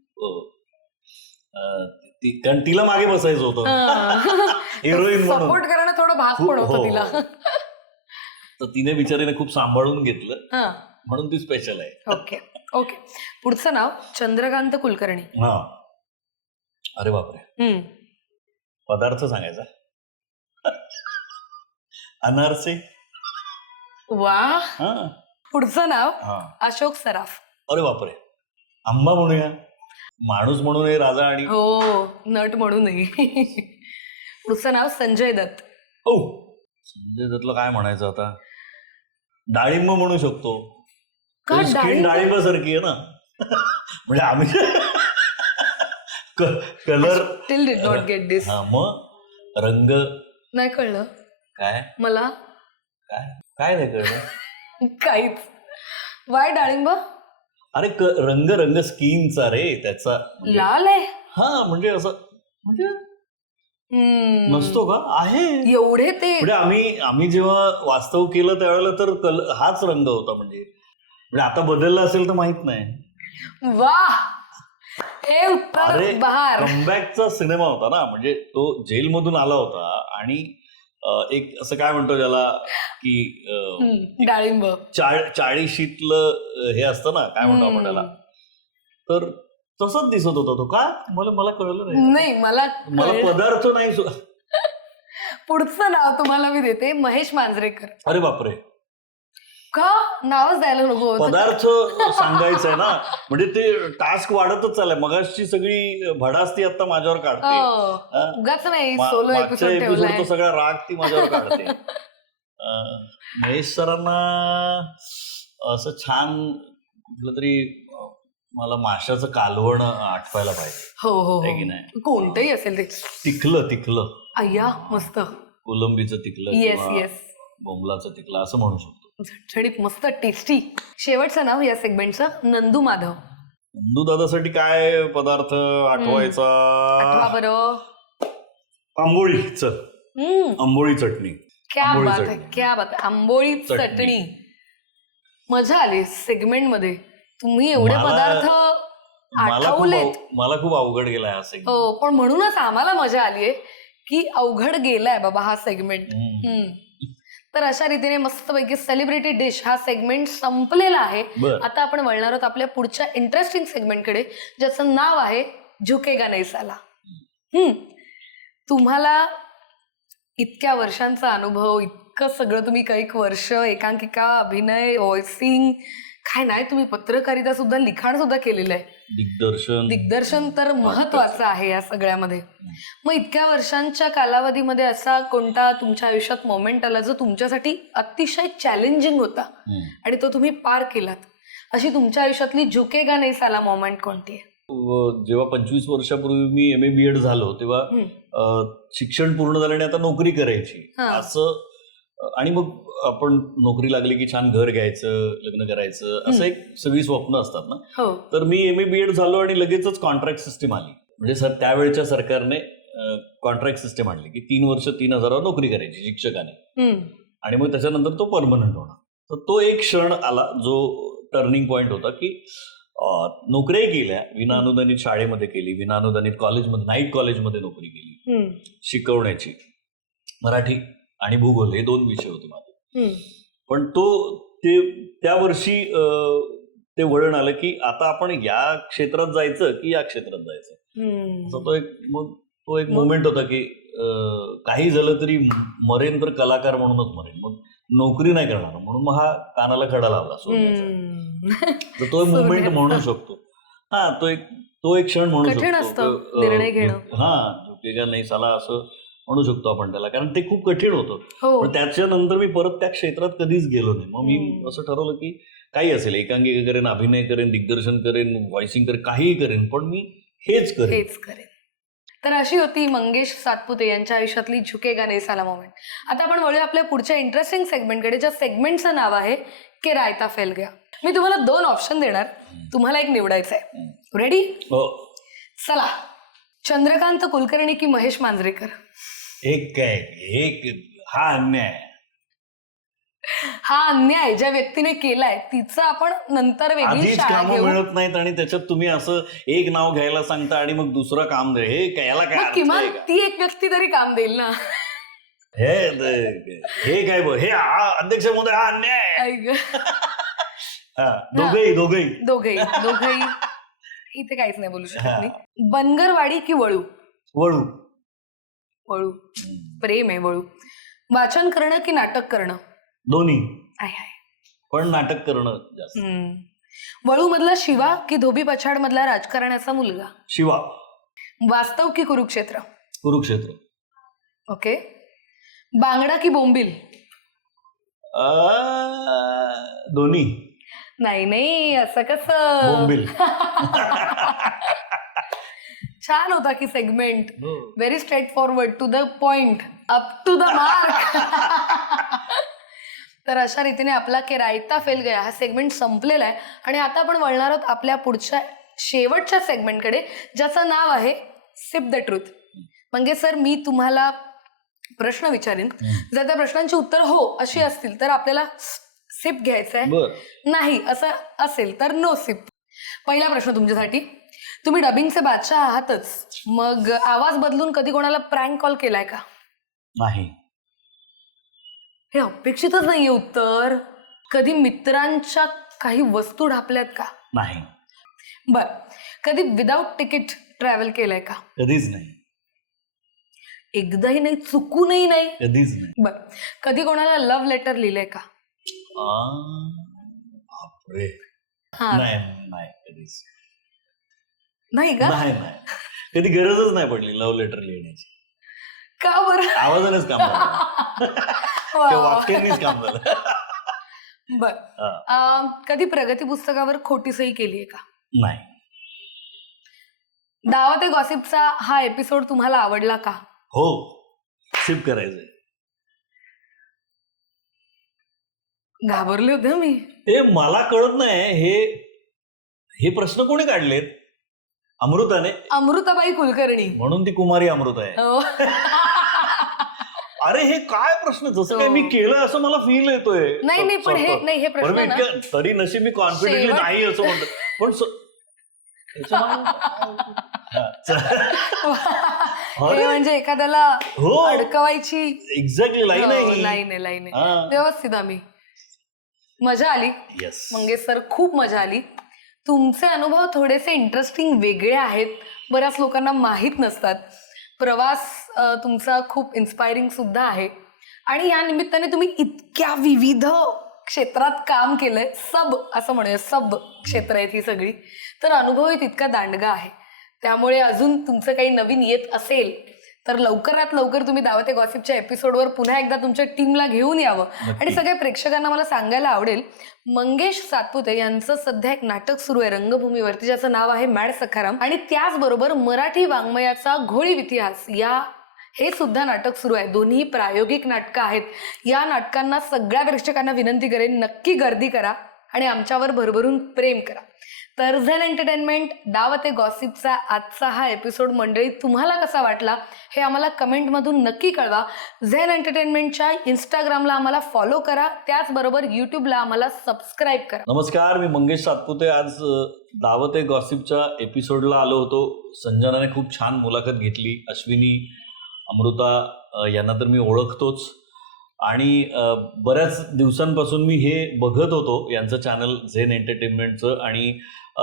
कारण तिला मागे बसायचं होतं हिरोईन म्हणून, सपोर्ट करणं थोडं भाग पण होतं तिला. तर तिने बिचारीने खूप सांभाळून घेतलं, म्हणून ती स्पेशल आहे. ओके. पुढचं नाव चंद्रकांत कुलकर्णी. अरे बापरे. पदार्थ सांगायचा? अनारसे. वा. पुढचं नाव हा. अशोक सराफ. अरे बापरे, आंबा म्हणूया, माणूस म्हणूनही राजा आणि हो, नट म्हणूनही. पुढचं नाव संजय दत्त. हो, संजय दत्तला काय म्हणायचं आता, डाळिंब म्हणू शकतो. का स्किन डाळिंब? डाळिंबासारखी आहे ना. म्हणजे आम्ही colour steel did not get this. हा, मग रंग नाही कळलं काय मला, काय काय नाही कळलं. काहीच. वाय डाळिंब? अरे रंग रंग स्किनचा रे त्याचा, म्हणजे लाल आहे. हा, म्हणजे असं म्हणजे नसतो का, आहे. एवढे ते म्हणजे आम्ही जेव्हा वास्तव केलं त्यावेळेला तर हाच रंग होता. म्हणजे आता बदलला असेल तर माहित नाही. वाह, हे उत्तर बहार. कमबॅकचा सिनेमा होता ना, म्हणजे तो जेलमधून आला होता आणि एक असं काय म्हणतो ज्याला की डाळिंब 40शीतलं हे असतं ना, काय म्हणतो आपण त्याला, तर तसंच दिसत होता तो. का मला कळलं नाही, मला पदार्थ नाही. पुढचं नाव तुम्हाला मी देते, महेश मांजरेकर. अरे बापरे, का नावच द्यायला नको होतं? पदार्थ सांगायचंय ना, म्हणजे ते टास्क वाढतच चाललंय. मगाशी सगळी भडास ती आता माझ्यावर काढते. उगाच नाही सोलो मागच्या एपिसोड एपिसोड ठेवलाय. तो सगळा राग ती माझ्यावर काढते. महेश सरांना असं छान कुठलं तरी मला माशाचं कालवण आठवायला पाहिजे. हो, आहे की नाही? कोणतंही असेल ते. तिखलं अय्या, मस्त. कोलंबीचं तिखलं येस किंवा येस, बोंबलाचं तिखलं असं म्हणू शकतो. झणझणीत, मस्त टेस्टी. शेवटचं नाव या सेगमेंटचं, नंदू माधव. नंदू दादासाठी काय पदार्थ आठवायचा? आठवा बरं. आंबोळी चटणी. क्या आंबोळी बात आहे, चटणी. क्या बात आहे. आंबोळी चटणी. चटणी. मजा आली सेगमेंट मध्ये. तुम्ही एवढे मला- पदार्थ आठवलेत. मला खूप अवघड गेलाय हा सेगमेंट. हो, पण म्हणूनच आम्हाला मजा आलीये की अवघड गेलाय बाबा हा सेगमेंट. तर अशा रीतीने मस्तपैकी सेलिब्रिटी डिश हा सेगमेंट संपलेला आहे. बरं. आता आपण वळणार आहोत आपल्या पुढच्या इंटरेस्टिंग सेगमेंटकडे, ज्याचं नाव आहे झुकेगा नहीं साला. तुम्हाला इतक्या वर्षांचा अनुभव, इतकं सगळं तुम्ही काही वर्ष एकांकिका, अभिनय, व्हॉइसिंग, काय नाही, तुम्ही पत्रकारिता सुद्धा, लिखाण सुद्धा केलेलं आहे. दिग्दर्शन तर महत्वाचं आहे या सगळ्यामध्ये. मग इतक्या वर्षांच्या कालावधीमध्ये असा कोणता तुमच्या आयुष्यात मोमेंट आला जो तुमच्यासाठी अतिशय चॅलेंजिंग होता आणि तो तुम्ही पार केलात? अशी तुमच्या आयुष्यातली झुकेगा नहीं साला मोमेंट कोणती आहे? जेव्हा 25 वर्षापूर्वी मी MA BEd झालो तेव्हा शिक्षण पूर्ण झाल्याने आता नोकरी करायची असं, आणि मग आपण नोकरी लागली की छान घर घ्यायचं, लग्न करायचं, असं एक सगळी स्वप्न असतात ना. तर मी MA BEd झालो आणि लगेचच कॉन्ट्रॅक्ट सिस्टीम आली. म्हणजे त्यावेळच्या सरकारने कॉन्ट्रॅक्ट सिस्टीम आणली की 3 वर्ष 3,000 नोकरी करायची शिक्षकाने, आणि मग त्याच्यानंतर तो परमनंट होणार. तर तो एक क्षण आला जो टर्निंग पॉइंट होता की नोकऱ्याही केल्या, विनाअनुदानित शाळेमध्ये केली, विनाअनुदानित कॉलेजमध्ये, नाईट कॉलेजमध्ये नोकरी केली शिकवण्याची. मराठी आणि भूगोल हे 2 विषय होते माझे. पण त्या वर्षी ते वळण आलं की आता आपण या क्षेत्रात जायचं की या क्षेत्रात जायचं. तो एक मोमेंट होता की काही झालं तरी मरेन तर कलाकार म्हणूनच मरेन, मग नोकरी नाही करणार, म्हणून मग हा कानाला खडा लावला सोडण्याचा. तर तो एक मुवमेंट म्हणू शकतो. हा, तो एक क्षण म्हणू शकतो. निर्णय घेणं. झुकेगा नहीं साला असं म्हणू शकतो आपण त्याला, कारण ते खूप कठीण होतं. पण त्याच्यानंतर मी परत त्या क्षेत्रात कधीच गेलो नाही. मग मी असं ठरवलं की काही असेल, एकांकिका करेन, अभिनय करेन, दिग्दर्शन करेन, व्हॉइसिंग करेन, काहीही करेन, पण मी हेच करेन. तर अशी होती मंगेश सातपुते यांच्या आयुष्यातली झुकेगा नहीं साला मोमेंट. आता आपण वळूया आपल्या पुढच्या इंटरेस्टिंग सेगमेंटकडे, ज्या सेगमेंटचं नाव आहे के रायता फैल गया. मी तुम्हाला 2 ऑप्शन देणार, तुम्हाला एक निवडायचं आहे. रेडी? चला, चंद्रकांत कुलकर्णी की महेश मांजरेकर? हा अन्याय ज्या व्यक्तीने केलाय तिचं आपण नंतर वेगळी शाळा घेऊ. मिळत नाहीत आणि त्याच्यात तुम्ही असं एक नाव घ्यायला सांगता आणि मग दुसरं काम दे, हे याला काय? किमान ती एक व्यक्ती तरी काम देईल ना. हे काय हे अध्यक्ष महोदय, हा अन्याय. दोघेही इथे काहीच नाही बोलू शकत मी. बनगरवाडी की वळू? वळू. प्रेम आहे वळू. वाचन करणं की नाटक करणं? दोन्ही. पण नाटक करणं जास्त. वळू मधला शिवा की धोबी पछाड मधला राजकारणाचा मुलगा? शिवा. वास्तव की कुरुक्षेत्र? कुरुक्षेत्र. ओके. बांगडा की बोंबील? दोन्ही. नाही असं कसं. बोंबील. छान होता की segment. Very straightforward, to the point, up to the mark. तर अशा रीतीने आपला के रायता फेल गया हा सेगमेंट संपलेला आहे आणि आता आपण वळणार आहोत आपल्या पुढच्या शेवटच्या सेगमेंटकडे, ज्याचं नाव आहे सिप द ट्रूथ. म्हणजे सर, मी तुम्हाला प्रश्न विचारेन, जर त्या प्रश्नांची उत्तर हो अशी असतील तर आपल्याला सिप घ्यायचं आहे, नाही असं असेल तर नो सिप. पहिला प्रश्न तुमच्यासाठी. तुम्ही डबिंगचे बादशाह आहातच, मग आवाज बदलून कधी कोणाला प्रँक कॉल केलाय का? नाही. हे अपेक्षितच नाहीये उत्तर. कधी मित्रांच्या काही वस्तू ढापल्यात का? नाही. बर. कधी विदाउट तिकीट ट्रॅव्हल केलंय का? कधीच नाही. एकदाही नाही, चुकूनही नाही? कधीच नाही. बर. कधी कोणाला लव्ह लेटर लिहिलंय का? बापरे. हा. नाही कधीच नाही का? नाही. कधी गरजच नाही पडली लव्ह लेटर लिहिण्याची. का बरं? आवाजानेच काम झालं. वाक्यांनीच काम झालं. बर. कधी प्रगती पुस्तकावर खोटी सही केलीये का? नाही. दावा ते गॉसिपचा हा एपिसोड तुम्हाला आवडला का? हो. सिप करायचंय. घाबरले होते मी. हे मला कळत नाही, हे प्रश्न कोणी काढलेत? अमृताने. अमृताबाई कुलकर्णी. म्हणून ती कुमारी अमृता आहे. अरे हे काय प्रश्न, जसं काय मी केलं असं मला फील येतोय. नाही पण हे प्रश्न ना, तरी नशीब मी कॉन्फिडेंटली नाही असं म्हणतो. पण म्हणजे एखाद्याला अडकवायची एक्झॅक्टली लाईन आहे. व्यवस्थित. आम्ही मजा आली मंगेश सर, खूप मजा आली. तुमचे अनुभव थोडेसे इंटरेस्टिंग वेगळे आहेत, बऱ्याच लोकांना माहीत नसतात. प्रवास तुमचा खूप इन्स्पायरिंग सुद्धा आहे आणि या निमित्ताने तुम्ही इतक्या विविध क्षेत्रात काम केलंय. असं म्हणूया, सब क्षेत्र आहेत ही सगळी, तर अनुभवही तितका दांडगा आहे. त्यामुळे अजून तुमचं काही नवीन येत असेल तर लवकरात लवकर तुम्ही दावते गॉसिपच्या एपिसोडवर पुन्हा एकदा तुमच्या टीमला घेऊन यावं. आणि सगळ्या प्रेक्षकांना मला सांगायला आवडेल, मंगेश सातपुते यांचं सध्या एक नाटक सुरू आहे रंगभूमीवरती, ज्याचं नाव आहे मॅड सखाराम. आणि त्याचबरोबर मराठी वाङ्मयाचा घोळीव इतिहास हे सुद्धा नाटक सुरू आहे. दोन्ही प्रायोगिक नाटकं आहेत. या नाटकांना सगळ्या प्रेक्षकांना विनंती करेन, नक्की गर्दी करा आणि आमच्यावर भरभरून प्रेम करा. तर झेन एंटरटेनमेंट दावते गॉसिपचा आजचा हा एपिसोड मंडळी तुम्हाला कसा वाटला हे आम्हाला कमेंटमधून नक्की कळवा. झेन एंटरटेनमेंटच्या इंस्टाग्रामला आम्हाला फॉलो करा, त्याचबरोबर यूट्यूबला आम्हाला सबस्क्राईब करा. नमस्कार, मी मंगेश सातपुते. आज दावते गॉसिपच्या एपिसोडला आलो होतो. संजनाने खूप छान मुलाखत घेतली. अश्विनी, अमृता यांना तर मी ओळखतोच आणि बऱ्याच दिवसांपासून मी हे बघत होतो, यांचं चॅनल झेन एंटरटेनमेंटचं, आणि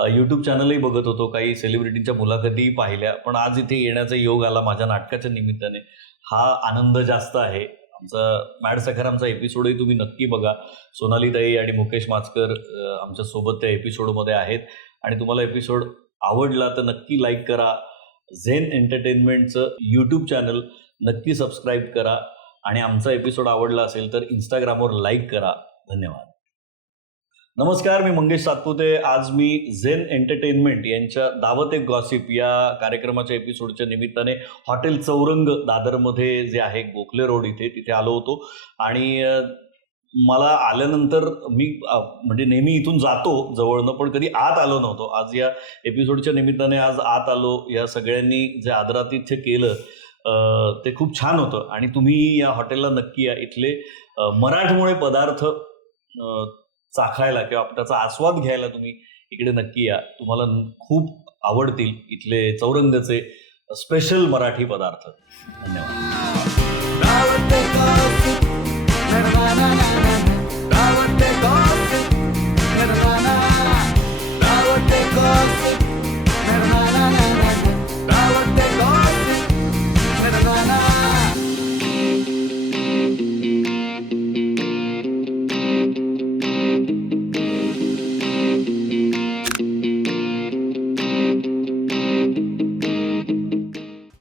यूट्यूब चॅनलही बघत होतो. काही सेलिब्रिटींच्या मुलाखतीही पाहिल्या, पण आज इथे येण्याचा योग आला माझ्या नाटकाच्या निमित्ताने. हा आनंद जास्त आहे. आमचा मॅड सखारामचा एपिसोडही तुम्ही नक्की बघा. सोनालीताई आणि मुकेश माचकर आमच्यासोबत त्या एपिसोडमध्ये आहेत. आणि तुम्हाला एपिसोड आवडला तर नक्की लाईक करा. झेन एंटरटेनमेंटचं यूट्यूब चॅनल नक्की सबस्क्राईब करा आणि आमचा एपिसोड आवडला असेल तर इंस्टाग्रामवर लाईक करा. धन्यवाद. नमस्कार, मी मंगेश सातपुते. आज मी झेन एंटरटेनमेंट यांच्या दावते गॉसिप या कार्यक्रमाच्या एपिसोडच्या निमित्ताने हॉटेल चौरंग दादरमध्ये जे आहे गोखले रोड तिथे आलो होतो. आणि मला आल्यानंतर मी म्हणजे नेहमी इथून जातो जवळनं, पण कधी आत आलो नव्हतो. आज या एपिसोडच्या निमित्ताने आज आत आलो. या सगळ्यांनी जे आदरातिथ्य केलं ते खूप छान होतं. आणि तुम्ही या हॉटेलला नक्की या. इथले मराठमोळे पदार्थ चाखायला किंवा त्याचा आस्वाद घ्यायला तुम्ही इकडे नक्की या. तुम्हाला खूप आवडतील इथले चौरंगचे स्पेशल मराठी पदार्थ. धन्यवाद.